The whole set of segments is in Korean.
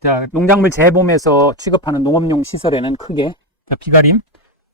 자, 농작물 재봄에서 취급하는 농업용 시설에는 크게 비가림,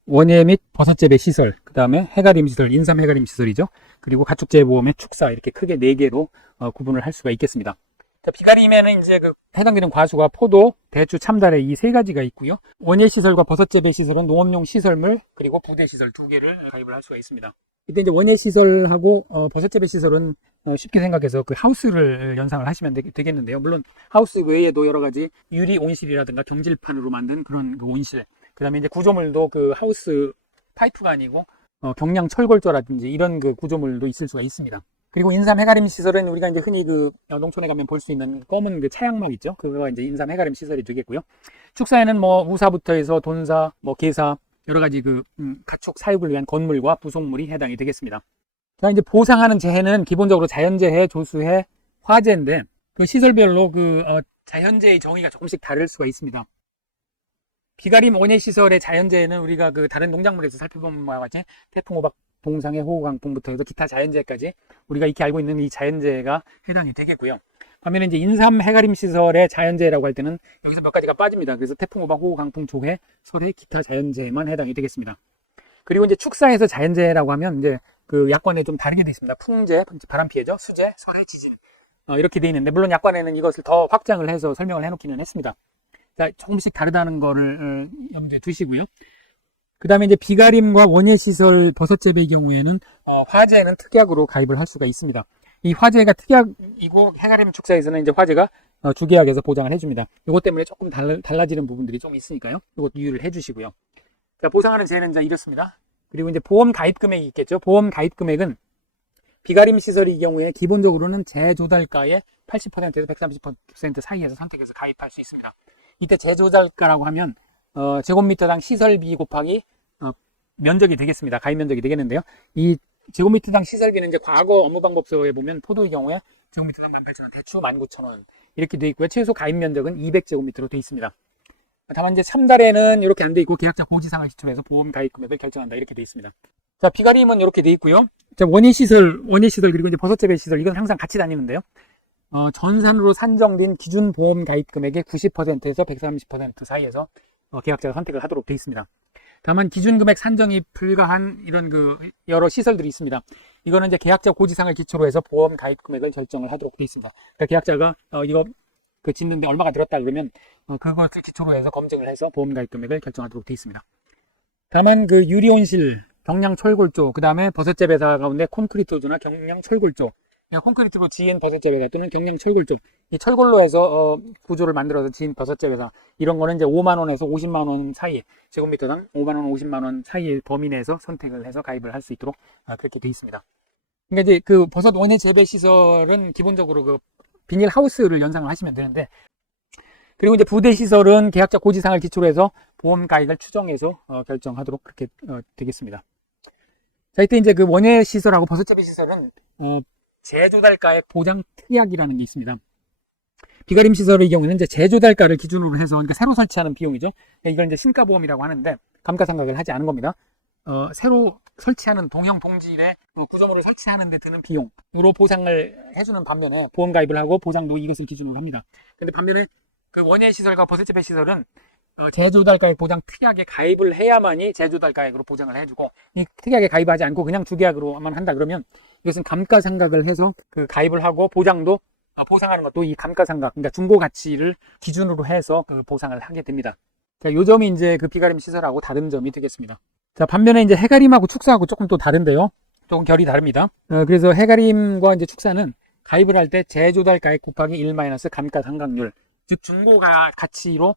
원예 및 버섯 재배 시설, 그 다음에 해가림 시설, 인삼 해가림 시설이죠. 그리고 가축 재보험의 축사, 이렇게 크게 4개로 구분을 할 수가 있겠습니다. 자, 비가림에는 이제 해당되는 과수가 포도, 대추, 참다래 이 3가지가 있고요. 원예 시설과 버섯 재배 시설은 농업용 시설물, 그리고 부대 시설 2개를 가입을 할 수가 있습니다. 이때 이제 원예 시설하고 버섯 재배 시설은 쉽게 생각해서 그 하우스를 연상을 하시면 되겠는데요. 물론 하우스 외에도 여러 가지 유리 온실이라든가 경질판으로 만든 그런 그 온실, 그 다음에 이제 구조물도 그 하우스 파이프가 아니고 경량 철골조라든지 이런 그 구조물도 있을 수가 있습니다. 그리고 인삼 해가림 시설은 우리가 이제 흔히 그 농촌에 가면 볼 수 있는 검은 그 차양막 있죠. 그거가 이제 인삼 해가림 시설이 되겠고요. 축사에는 뭐 우사부터 해서 돈사, 뭐 개사, 여러 가지 그 가축 사육을 위한 건물과 부속물이 해당이 되겠습니다. 자, 이제 보상하는 재해는 기본적으로 자연재해, 조수해, 화재인데 그 시설별로 자연재해의 정의가 조금씩 다를 수가 있습니다. 비가림 원예 시설의 자연재해는 우리가 그 다른 농작물에서 살펴본 바와 같이 태풍, 호박, 동상해, 호우, 강풍부터 해서 기타 자연재해까지 우리가 익히 알고 있는 이 자연재해가 해당이 되겠고요. 반면에 이제 인삼 해가림 시설의 자연재해라고 할 때는 여기서 몇 가지가 빠집니다. 그래서 태풍, 호박, 호우, 강풍, 조해, 설해, 기타 자연재해만 해당이 되겠습니다. 그리고 이제 축사에서 자연재해라고 하면 이제 그 약관에 좀 다르게 되어 있습니다. 풍재, 바람 피해죠. 수재, 설해, 지진. 이렇게 되어 있는데, 물론 약관에는 이것을 더 확장을 해서 설명을 해놓기는 했습니다. 자, 조금씩 다르다는 거를 염두에 두시고요. 그 다음에 이제 비가림과 원예시설 버섯재배의 경우에는 화재는 특약으로 가입을 할 수가 있습니다. 이 화재가 특약이고 해가림 축사에서는 이제 화재가 주계약에서 보장을 해줍니다. 이것 때문에 조금 달라지는 부분들이 좀 있으니까요. 이것 유의를 해주시고요. 자, 보상하는 재해는 이제 이렇습니다. 그리고 이제 보험 가입 금액이 있겠죠. 보험 가입 금액은 비가림 시설의 경우에 기본적으로는 재조달가의 80%에서 130% 사이에서 선택해서 가입할 수 있습니다. 이때 재조달가라고 하면 제곱미터당 시설비 곱하기 면적이 되겠습니다. 가입 면적이 되겠는데요. 이 제곱미터당 시설비는 이제 과거 업무방법서에 보면 포도의 경우에 제곱미터당 18,000원, 대추 19,000원 이렇게 되어 있고요. 최소 가입 면적은 200제곱미터로 되어 있습니다. 다만 이제 참달에는 이렇게 안 되어 있고 계약자 고지사항을 기초로 해서 보험 가입 금액을 결정한다 이렇게 되어 있습니다. 자, 비가림은 이렇게 되어 있고요. 자, 원예시설 그리고 이제 버섯재배 시설 이건 항상 같이 다니는데요. 전산으로 산정된 기준 보험 가입 금액의 90%에서 130% 사이에서 계약자가 선택을 하도록 되어 있습니다. 다만 기준 금액 산정이 불가한 이런 여러 시설들이 있습니다. 이거는 이제 계약자 고지사항을 기초로 해서 보험 가입 금액을 결정을 하도록 되어 있습니다. 그러니까 계약자가 이거 짓는데 얼마가 들었다 그러면 그것을 기초로 해서 검증을 해서 보험 가입 금액을 결정하도록 되어 있습니다. 다만 유리온실, 경량 철골조, 그 다음에 버섯재배사 가운데 콘크리트조나 경량 철골조, 콘크리트로 지은 버섯재배사 또는 경량 철골조, 이 철골로 해서 구조를 만들어서 지은 버섯재배사 이런 거는 이제 5만원에서 50만원 사이, 제곱미터당 5만원, 50만원 사이의 범위 내에서 선택을 해서 가입을 할 수 있도록 그렇게 되어 있습니다. 그러니까 이제 버섯 원예 재배 시설은 기본적으로 비닐 하우스를 연상을 하시면 되는데, 그리고 이제 부대 시설은 계약자 고지사항을 기초로 해서 보험 가입을 추정해서 결정하도록 그렇게 되겠습니다. 자, 이때 이제 원예 시설하고 버섯재배 시설은 재조달가액 보장 특약이라는 게 있습니다. 비가림 시설의 경우는 이제 재조달가를 기준으로 해서, 그러니까 새로 설치하는 비용이죠. 이걸 이제 신가보험이라고 하는데 감가상각을 하지 않은 겁니다. 새로 설치하는 동형 동질의 구조물을 설치하는 데 드는 비용으로 보상을 해주는 반면에 보험 가입을 하고 보장도 이것을 기준으로 합니다. 근데 반면에 원예 시설과 버섯재배 시설은 재조달가액 보장 특약에 가입을 해야만이 재조달가액으로 보장을 해주고, 이 특약에 가입하지 않고 그냥 주계약으로만 한다 그러면 이것은 감가상각을 해서 가입을 하고 보장도 보상하는 것도 이 감가상각, 그러니까 중고가치를 기준으로 해서 보상을 하게 됩니다. 자, 요 점이 이제 비가림 시설하고 다른 점이 되겠습니다. 자, 반면에 이제 해가림하고 축사하고 조금 또 다른데요. 조금 결이 다릅니다. 그래서 해가림과 이제 축사는 가입을 할 때 재조달가액 곱하기 1 감가상각률, 즉 중고가 가치로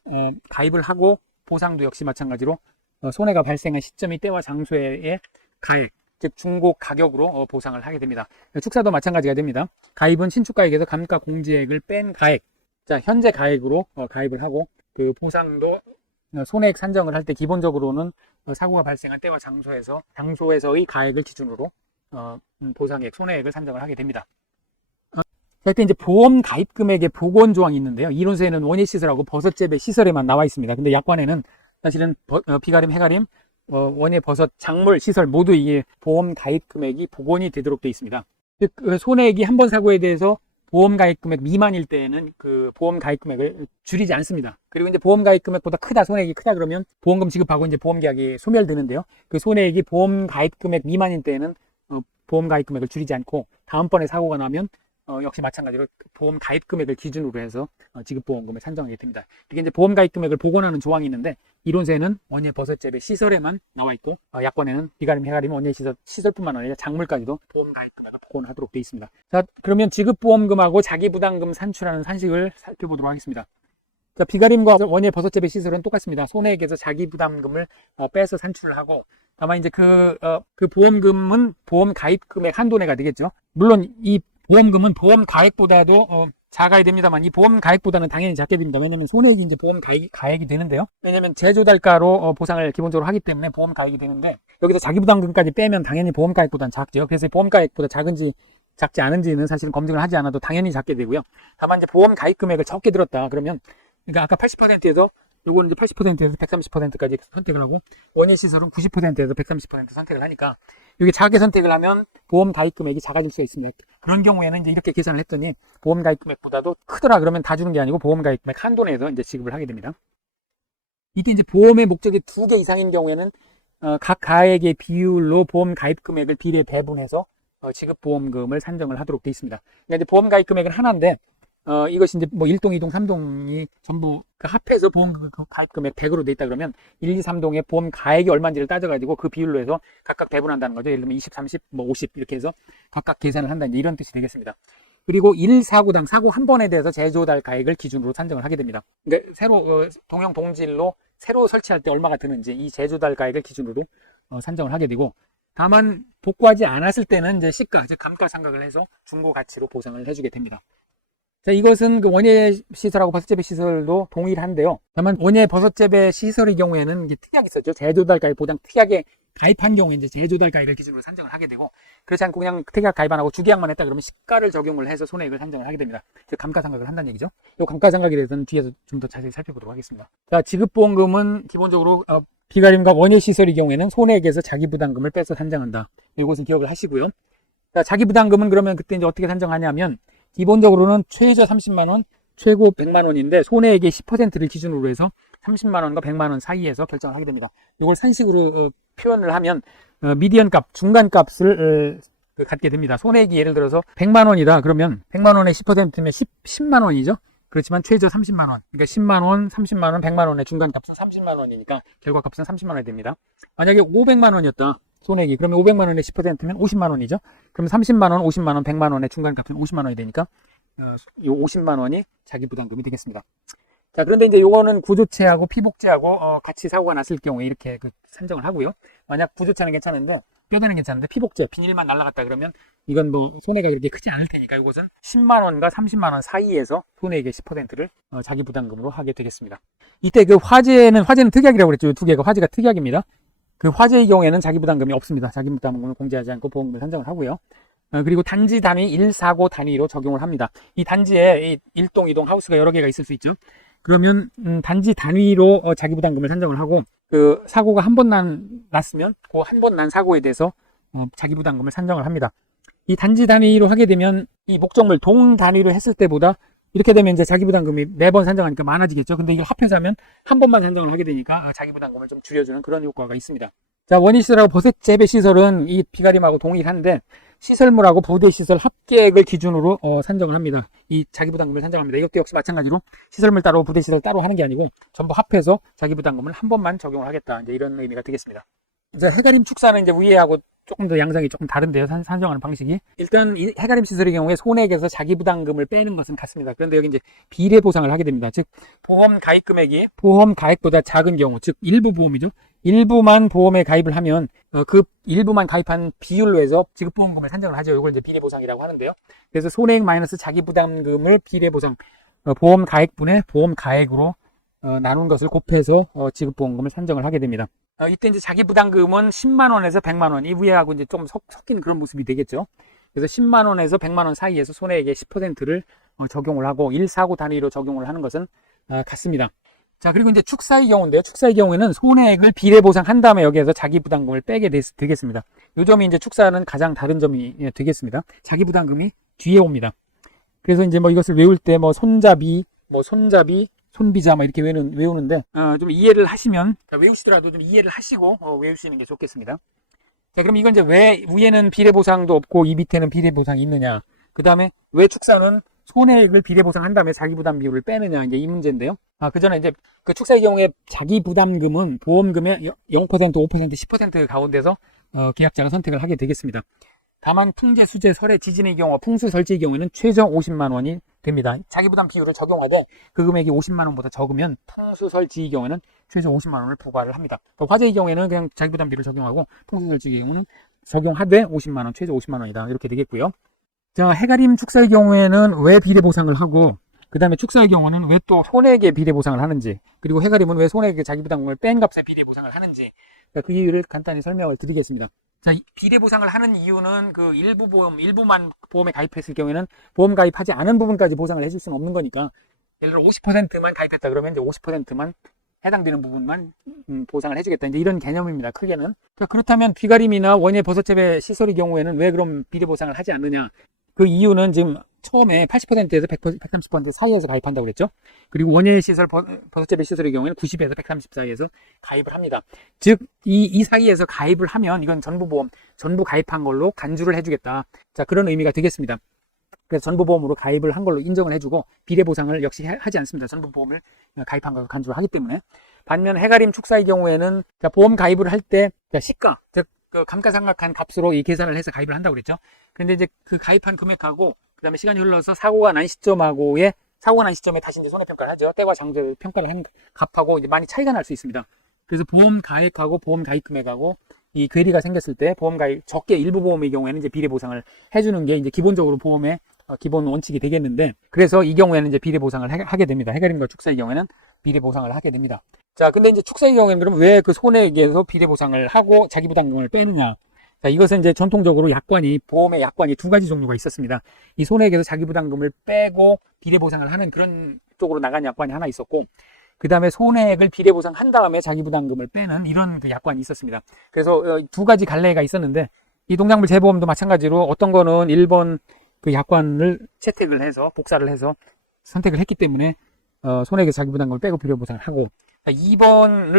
가입을 하고 보상도 역시 마찬가지로 손해가 발생한 시점이 때와 장소의 가액, 즉 중고 가격으로 보상을 하게 됩니다. 축사도 마찬가지가 됩니다. 가입은 신축가액에서 감가 공제액을 뺀 가액, 자, 현재 가액으로 가입을 하고 보상도 손해액 산정을 할 때 기본적으로는 사고가 발생한 때와 장소에서의 가액을 기준으로 보상액, 손해액을 산정을 하게 됩니다. 이때 이제 보험 가입 금액의 복원 조항이 있는데요. 이론서에는 원예 시설하고 버섯재배 시설에만 나와 있습니다. 근데 약관에는 사실은 비가림, 해가림, 원예 버섯 작물 시설 모두 이게 보험 가입 금액이 복원이 되도록 되어 있습니다. 즉 손해액이 한 번 사고에 대해서 보험 가입 금액 미만일 때에는 그 보험 가입 금액을 줄이지 않습니다. 그리고 이제 보험 가입 금액보다 크다, 손해액이 크다 그러면 보험금 지급하고 이제 보험 계약이 소멸되는데요. 그 손해액이 보험 가입 금액 미만일 때에는 보험 가입 금액을 줄이지 않고 다음번에 사고가 나면 역시 마찬가지로 보험 가입 금액을 기준으로 해서 지급보험금을 산정하게 됩니다. 이게 이제 보험 가입 금액을 복원하는 조항이 있는데 이론서에는 원예 버섯 재배 시설에만 나와 있고 약관에는 비가림, 해가림, 원예 시설뿐만 아니라 작물까지도 보험 가입 금액을 복원하도록 되어 있습니다. 자, 그러면 지급보험금하고 자기부담금 산출하는 산식을 살펴보도록 하겠습니다. 자, 비가림과 원예 버섯 재배 시설은 똑같습니다. 손해액에서 자기부담금을 빼서 산출을 하고 다만 이제 그 보험금은 보험 가입 금액 한도 내가 되겠죠. 물론 이 보험금은 보험 가액보다도 작아야 됩니다만 이 보험 가액보다는 당연히 작게 됩니다. 왜냐하면 손해액이 이제 보험 가액이 되는데요. 왜냐하면 제조달가로 보상을 기본적으로 하기 때문에 보험 가액이 되는데 여기서 자기부담금까지 빼면 당연히 보험 가액보다는 작죠. 그래서 보험 가액보다 작지 않은지는 사실은 검증을 하지 않아도 당연히 작게 되고요. 다만 이제 보험 가입 금액을 적게 들었다 그러면 그러니까 아까 80%에서 요거는 이제 80%에서 130%까지 선택을 하고 원예 시설은 90%에서 130% 선택을 하니까 이게 작게 선택을 하면 보험 가입 금액이 작아질 수가 있습니다. 그런 경우에는 이제 이렇게 계산을 했더니 보험 가입 금액보다도 크더라 그러면 다 주는 게 아니고 보험 가입 금액 한도 내에서 이제 지급을 하게 됩니다. 이게 이제 보험의 목적이 2개 이상인 경우에는 각 가액의 비율로 보험 가입 금액을 비례 배분해서 지급 보험금을 산정을 하도록 되어 있습니다. 그러니까 이제 보험 가입 금액은 하나인데 이것이 이제 뭐 1동, 2동, 3동이 전부 합해서 보험 가입 금액 100으로 돼 있다 그러면 1, 2, 3동의 보험 가액이 얼마인지를 따져가지고 그 비율로 해서 각각 배분한다는 거죠. 예를 들면 20, 30, 뭐 50 이렇게 해서 각각 계산을 한다. 이런 뜻이 되겠습니다. 그리고 1사고당 사고 한 번에 대해서 제조달 가액을 기준으로 산정을 하게 됩니다. 그러니까 새로 동형 동질로 새로 설치할 때 얼마가 드는지 이 제조달 가액을 기준으로 산정을 하게 되고 다만 복구하지 않았을 때는 이제 시가, 즉 감가상각을 해서 중고 가치로 보상을 해주게 됩니다. 자, 이것은 그 원예 시설하고 버섯재배 시설도 동일한데요. 다만 원예 버섯재배 시설의 경우에는 이제 특약이 있었죠. 제조달 가액 보장 특약에 가입한 경우에 이제 제조달 가액을 기준으로 산정을 하게 되고 그렇지 않고 그냥 특약 가입 안 하고 주계약만 했다 그러면 시가를 적용을 해서 손해액을 산정을 하게 됩니다. 즉 감가상각을 한다는 얘기죠. 이 감가상각에 대해서는 뒤에서 좀 더 자세히 살펴보도록 하겠습니다. 자, 지급보험금은 기본적으로 비가림과 원예 시설의 경우에는 손해액에서 자기부담금을 빼서 산정한다. 이것은 기억을 하시고요. 자, 자기부담금은 그러면 그때 이제 어떻게 산정하냐면 기본적으로는 최저 30만원, 최고 100만원인데 손해액의 10%를 기준으로 해서 30만원과 100만원 사이에서 결정을 하게 됩니다. 이걸 산식으로 표현을 하면 미디언 값, 중간 값을 갖게 됩니다. 손해액이 예를 들어서 100만원이다 그러면 100만원의 10%면 10만원이죠. 그렇지만 최저 30만원, 그러니까 10만원, 30만원, 100만원의 중간 값은 30만원이니까 결과 값은 30만원이 됩니다. 만약에 500만원이었다. 손해액이 그러면 500만원의 10%면 50만원이죠. 그럼 30만원, 50만원, 100만원의 중간값은 50만원이 되니까 이 50만원이 자기부담금이 되겠습니다. 자, 그런데 이제 요거는 구조체하고 피복제하고 같이 사고가 났을 경우에 이렇게 산정을 하고요. 만약 구조체는 괜찮은데 뼈대는 괜찮은데 피복제, 비닐만 날아갔다 그러면 이건 뭐 손해가 그렇게 크지 않을 테니까 이것은 10만원과 30만원 사이에서 손해액의 10%를 자기부담금으로 하게 되겠습니다. 이때 그 화재는 특약이라고 그랬죠. 두 개가 화재가 특약입니다. 그 화재의 경우에는 자기부담금이 없습니다. 자기부담금을 공제하지 않고 보험금을 산정을 하고요. 그리고 단지 단위 1사고 단위로 적용을 합니다. 이 단지에 1동, 2동 하우스가 여러 개가 있을 수 있죠. 그러면 단지 단위로 자기부담금을 산정을 하고 그 사고가 한 번 났으면 그 한 번 난 사고에 대해서 자기부담금을 산정을 합니다. 이 단지 단위로 하게 되면 이 목적물 동 단위로 했을 때보다 이렇게 되면 이제 자기부담금이 매번 산정하니까 많아지겠죠. 근데 이걸 합해서 하면 한 번만 산정을 하게 되니까 자기부담금을 좀 줄여주는 그런 효과가 있습니다. 자, 원예시설하고 버섯재배 시설은 이 비가림하고 동일한데 시설물하고 부대시설 합계액을 기준으로 산정을 합니다. 이 자기부담금을 산정합니다. 이것도 역시 마찬가지로 시설물 따로 부대시설 따로 하는 게 아니고 전부 합해서 자기부담금을 한 번만 적용을 하겠다. 이제 이런 의미가 되겠습니다. 이제 해가림 축사는 이제 위에하고 조금 더 양상이 조금 다른데요. 산정하는 방식이. 일단 이 해가림 시설의 경우에 손해액에서 자기부담금을 빼는 것은 같습니다. 그런데 여기 이제 비례 보상을 하게 됩니다. 즉 보험 가입 금액이 보험 가액보다 작은 경우, 즉 일부 보험이죠. 일부만 보험에 가입을 하면 그 일부만 가입한 비율로 해서 지급보험금을 산정을 하죠. 이걸 이제 비례 보상이라고 하는데요. 그래서 손해액 마이너스 자기부담금을 비례 보상, 보험 가액분의 보험 가액으로 나눈 것을 곱해서 지급보험금을 산정을 하게 됩니다. 이때 이제 자기부담금은 10만원에서 100만원, 이 위에하고 이제 좀 섞인 그런 모습이 되겠죠. 그래서 10만원에서 100만원 사이에서 손해액의 10%를 적용을 하고 1사고 단위로 적용을 하는 것은 같습니다. 자, 그리고 이제 축사의 경우인데요. 축사의 경우에는 손해액을 비례 보상한 다음에 여기에서 자기부담금을 빼게 되겠습니다. 이 점이 이제 축사는 가장 다른 점이 되겠습니다. 자기부담금이 뒤에 옵니다. 그래서 이제 뭐 이것을 외울 때 뭐 손잡이, 손비자 뭐 이렇게 외우는데 좀 이해를 하시면 외우시더라도 좀 이해를 하시고 외우시는 게 좋겠습니다. 자, 그럼 이건 이제 왜 위에는 비례보상도 없고 이 밑에는 비례보상이 있느냐? 그 다음에 왜 축사는 손해액을 비례보상한 다음에 자기부담 비율을 빼느냐? 이제 이 문제인데요. 그 전에 이제 그 축사의 경우에 자기부담금은 보험금의 0%, 5%, 10% 가운데서 계약자가 선택을 하게 되겠습니다. 다만 풍재, 수재, 설해, 지진의 경우, 풍수, 설지의 경우에는 최저 50만 원이 됩니다. 자기부담 비율을 적용하되 그 금액이 50만 원보다 적으면 풍수, 설지의 경우에는 최저 50만 원을 부과를 합니다. 화재의 경우에는 그냥 자기부담 비율을 적용하고 풍수, 설지의 경우는 적용하되 50만 원, 최저 50만 원이다. 이렇게 되겠고요. 자, 해가림 축사의 경우에는 왜 비례보상을 하고 그 다음에 축사의 경우는 왜 또 손해액에 비례보상을 하는지, 그리고 해가림은 왜 손해액에 자기부담금을 뺀 값에 비례보상을 하는지, 그 이유를 간단히 설명을 드리겠습니다. 자, 비례보상을 하는 이유는 그 일부만 보험에 가입했을 경우에는 보험 가입하지 않은 부분까지 보상을 해줄 수는 없는 거니까, 예를 들어 50%만 가입했다 그러면 이제 50%만 해당되는 부분만 보상을 해주겠다. 이제 이런 개념입니다. 크게는. 그렇다면 비가림이나 원예 버섯재배 시설의 경우에는 왜 그럼 비례보상을 하지 않느냐? 그 이유는 지금 처음에 80%에서 130% 사이에서 가입한다고 그랬죠. 그리고 원예 시설, 버섯재배 시설의 경우에는 90에서 130 사이에서 가입을 합니다. 즉, 이 사이에서 가입을 하면 이건 전부 가입한 걸로 간주를 해주겠다. 자, 그런 의미가 되겠습니다. 그래서 전부보험으로 가입을 한 걸로 인정을 해주고 비례보상을 역시 하지 않습니다. 전부보험을 가입한 걸로 간주를 하기 때문에. 반면 해가림 축사의 경우에는 보험 가입을 할 때 시가, 즉 그 감가상각한 값으로 이 계산을 해서 가입을 한다고 그랬죠. 그런데 이제 그 가입한 금액하고 그다음에 시간이 흘러서 사고가 난 시점에 다시 이제 손해평가를 하죠. 때와 장소를 평가를 한 값하고 이제 많이 차이가 날 수 있습니다. 그래서 보험 가입하고 보험 가입 금액하고 이 괴리가 생겼을 때 보험 가입 적게 일부 보험의 경우에는 이제 비례 보상을 해주는 게 이제 기본적으로 보험의 기본 원칙이 되겠는데, 그래서 이 경우에는 이제 비례 보상을 하게 됩니다. 해가림과 축사의 경우에는 비례 보상을 하게 됩니다. 자, 근데 이제 축사의 경우에는 그럼 왜 그 손해액에서 비례 보상을 하고 자기부담금을 빼느냐? 자, 이것은 이제 전통적으로 보험의 약관이 두 가지 종류가 있었습니다. 이 손해액에서 자기부담금을 빼고 비례 보상을 하는 그런 쪽으로 나간 약관이 하나 있었고, 그 다음에 손해액을 비례 보상한 다음에 자기부담금을 빼는 이런 그 약관이 있었습니다. 그래서 두 가지 갈래가 있었는데, 이 동작물 재보험도 마찬가지로 어떤 거는 1번 그 약관을 채택을 해서 복사를 해서 선택을 했기 때문에 손해액에서 자기부담금을 빼고 비례 보상을 하고, 2번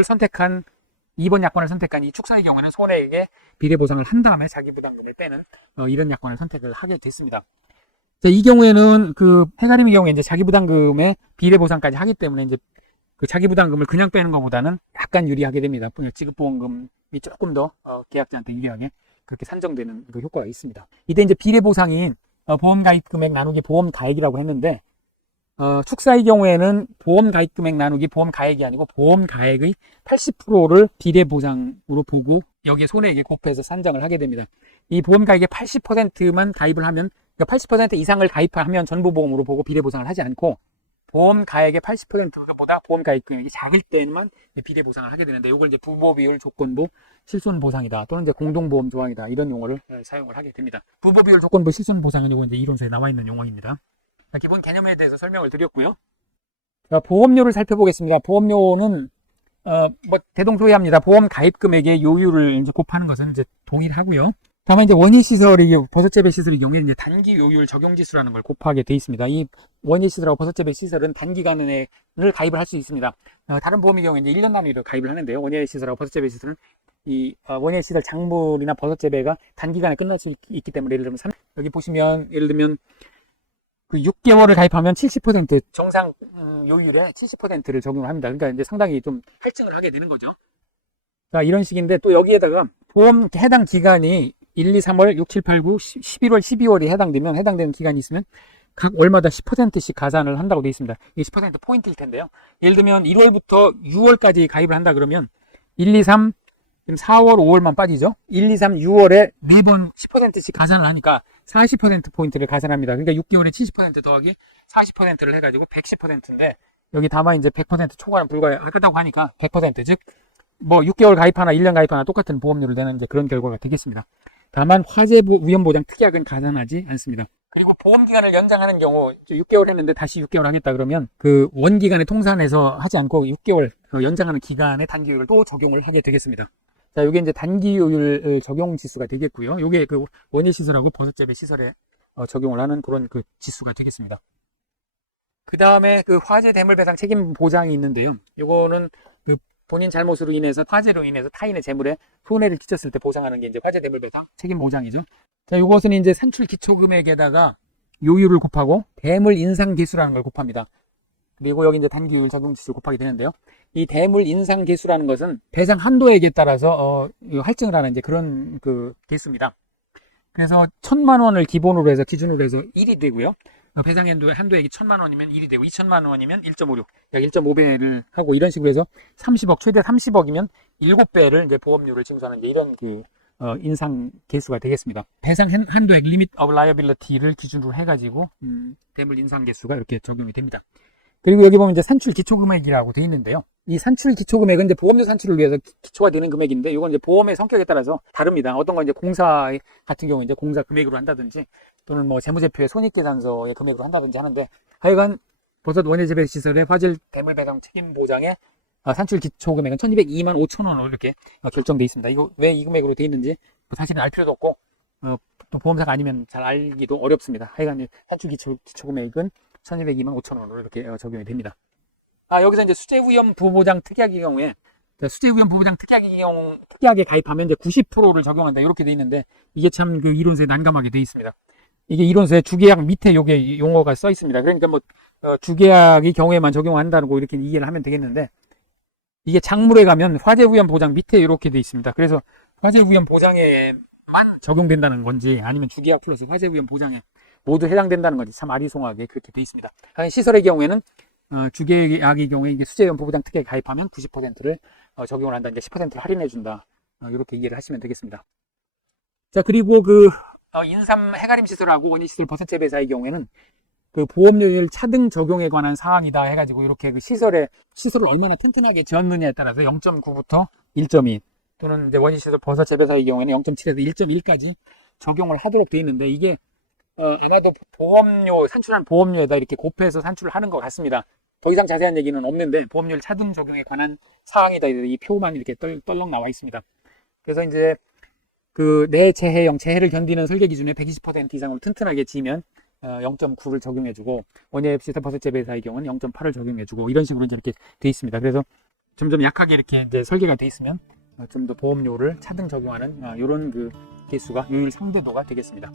약관을 선택한 이 축사의 경우는 손해액에 비례 보상을 한 다음에 자기부담금을 빼는 이런 약관을 선택을 하게 됐습니다. 자, 이 경우에는 그 해가림의 경우에 이제 자기부담금에 비례 보상까지 하기 때문에 이제 그 자기부담금을 그냥 빼는 것보다는 약간 유리하게 됩니다. 지급보험금이 조금 더 계약자한테 유리하게 그렇게 산정되는 그 효과가 있습니다. 이때 이제 비례 보상인 보험 가입 금액 나누기 보험 가액이라고 했는데, 축사의 경우에는 보험 가입 금액 나누기 보험 가액이 아니고 보험 가액의 80%를 비례 보상으로 보고 여기에 손해액에 곱해서 산정을 하게 됩니다. 이 보험 가액의 80%만 가입을 하면, 그러니까 80% 이상을 가입하면 전부 보험으로 보고 비례 보상을 하지 않고, 보험 가액의 80%보다 보험 가입 금액이 작을 때만 비례 보상을 하게 되는데, 이걸 이제 부보 비율 조건부 실손 보상이다 또는 이제 공동보험 조항이다 이런 용어를 사용을 하게 됩니다. 부보 비율 조건부 실손 보상은 이거 이제 이론서에 나와 있는 용어입니다. 기본 개념에 대해서 설명을 드렸고요. 보험료를 살펴보겠습니다. 보험료는 대동소이합니다. 보험 가입 금액의 요율을 이제 곱하는 것은 이제 동일하고요. 다만 이제 원예 시설이 버섯재배 시설의 경우에 이제 단기 요율 적용 지수라는 걸 곱하게 돼 있습니다. 이 원예 시설하고 버섯재배 시설은 단기간을 가입을 할 수 있습니다. 다른 보험의 경우에 이제 1년 단위로 가입을 하는데요. 원예 시설하고 버섯재배 시설은 이 원예 시설 작물이나 버섯재배가 단기간에 끝날 수 있기 때문에, 예를 들면 여기 보시면 예를 들면 그 6개월을 가입하면 70% 정상 요율에 70%를 적용을 합니다. 그러니까 이제 상당히 좀 할증을 하게 되는 거죠. 자, 이런 식인데 또 여기에다가 보험 해당 기간이 1, 2, 3월, 6, 7, 8, 9, 11월, 12월이 해당되는 기간이 있으면 각 월마다 10%씩 가산을 한다고 되어 있습니다. 이게 10% 포인트일 텐데요. 예를 들면 1월부터 6월까지 가입을 한다 그러면 1, 2, 3, 4월, 5월만 빠지죠. 1, 2, 3, 6월에 4번 10%씩 가산을 하니까 40% 포인트를 가산합니다. 그러니까 6개월에 70% 더하기 40%를 해가지고 110%인데, 여기 다만 이제 100% 초과는 불가하다고 하니까 100%, 즉 뭐 6개월 가입하나 1년 가입하나 똑같은 보험료를 내는 이제 그런 결과가 되겠습니다. 다만 화재 위험 보장 특약은 가산하지 않습니다. 그리고 보험 기간을 연장하는 경우 6개월 했는데 다시 6개월 하겠다 그러면 그 원기간에 통산해서 하지 않고 6개월 연장하는 기간의 단기요율을 또 적용을 하게 되겠습니다. 자, 이게 이제 단기요율 적용 지수가 되겠고요. 이게 그 원예 시설하고 버섯재배 시설의 적용을 하는 그런 그 지수가 되겠습니다. 그 다음에 그 화재 대물 배상 책임 보장이 있는데요. 요거는 그 본인 잘못으로 인해서 화재로 인해서 타인의 재물에 손해를 끼쳤을 때 보상하는 게 이제 화재 대물 배상 책임 보장이죠. 자, 요것은 이제 산출 기초 금액에다가 요율을 곱하고 대물 인상 계수라는 걸 곱합니다. 그리고 여기 이제 단기율 적용지수 곱하게 되는데요. 이 대물 인상 계수라는 것은 배상 한도액에 따라서 할증을 하는 이제 그런 그 계수입니다. 그래서 1,000만 원을 기본으로 해서 기준으로 해서 1이 되고요. 배상 한도액이 1,000만 원이면 1이 되고 2,000만 원이면 1.56, 약 1.5배를 하고 이런 식으로 해서 30억, 최대 30억이면 7배를 이제 보험료를 징수하는 이제 이런 그 인상 계수가 되겠습니다. 배상 한도액 리밋 오브 라이어빌리티를 기준으로 해가지고 대물 인상 계수가 이렇게 적용이 됩니다. 그리고 여기 보면 이제 산출 기초금액이라고 되어 있는데요. 이 산출 기초금액은 이제 보험료 산출을 위해서 기초가 되는 금액인데, 이건 이제 보험의 성격에 따라서 다릅니다. 어떤 건 이제 공사 같은 경우 이제 공사 금액으로 한다든지, 또는 뭐 재무제표의 손익계산서의 금액으로 한다든지 하는데, 하여간 버섯 원예재배 시설의 화재 대물 배상 책임 보장의 산출 기초금액은 1,202만 5천 원으로 이렇게 결정되어 있습니다. 이거 왜 이 금액으로 되어 있는지 사실은 알 필요도 없고, 또 보험사가 아니면 잘 알기도 어렵습니다. 하여간 산출 기초금액은 1,202만 5천 원으로 이렇게 적용이 됩니다. 여기서 이제 수재위험 부보장 특약의 경우에, 수재위험 부보장 특약에 가입하면 이제 90%를 적용한다, 이렇게 돼 있는데, 이게 참 그 이론서에 난감하게 돼 있습니다. 이게 이론서에 주계약 밑에 요게 용어가 써 있습니다. 그러니까 뭐 주계약의 경우에만 적용한다고 이렇게 이해를 하면 되겠는데, 이게 작물에 가면 화재위험 보장 밑에 이렇게 돼 있습니다. 그래서 화재위험 보장에만 적용된다는 건지, 아니면 주계약 플러스 화재위험 보장에 모두 해당된다는 건지 참 아리송하게 그렇게 돼 있습니다. 시설의 경우에는 주계약의 경우에 이게 수재위험 부보장 특약에 가입하면 90%를 적용을 한다, 이제 10%를 할인해 준다, 이렇게 이해를 하시면 되겠습니다. 자, 그리고 그 인삼 해가림 시설하고 원예시설 버섯재배사의 경우에는 그 보험료율 차등 적용에 관한 사항이다 해가지고 이렇게 그 시설을 얼마나 튼튼하게 지었느냐에 따라서 0.9부터 1.2, 또는 이제 원예시설 버섯재배사의 경우에는 0.7에서 1.1까지 적용을 하도록 되어 있는데, 이게 아마도 산출한 보험료에다 이렇게 곱해서 산출을 하는 것 같습니다. 더 이상 자세한 얘기는 없는데, 보험료율 차등 적용에 관한 사항이다, 이 표만 이렇게 떨렁 나와 있습니다. 그래서 이제 그 재해를 견디는 설계 기준에 120% 이상으로 튼튼하게 지으면 0.9를 적용해주고, 원예시설 버섯재배사의 경우는 0.8을 적용해주고, 이런 식으로 이제 이렇게 돼 있습니다. 그래서 점점 약하게 이렇게 이제 설계가 돼 있으면 좀 더 보험료를 차등 적용하는 이런 그 개수가 요율 상대도가 되겠습니다.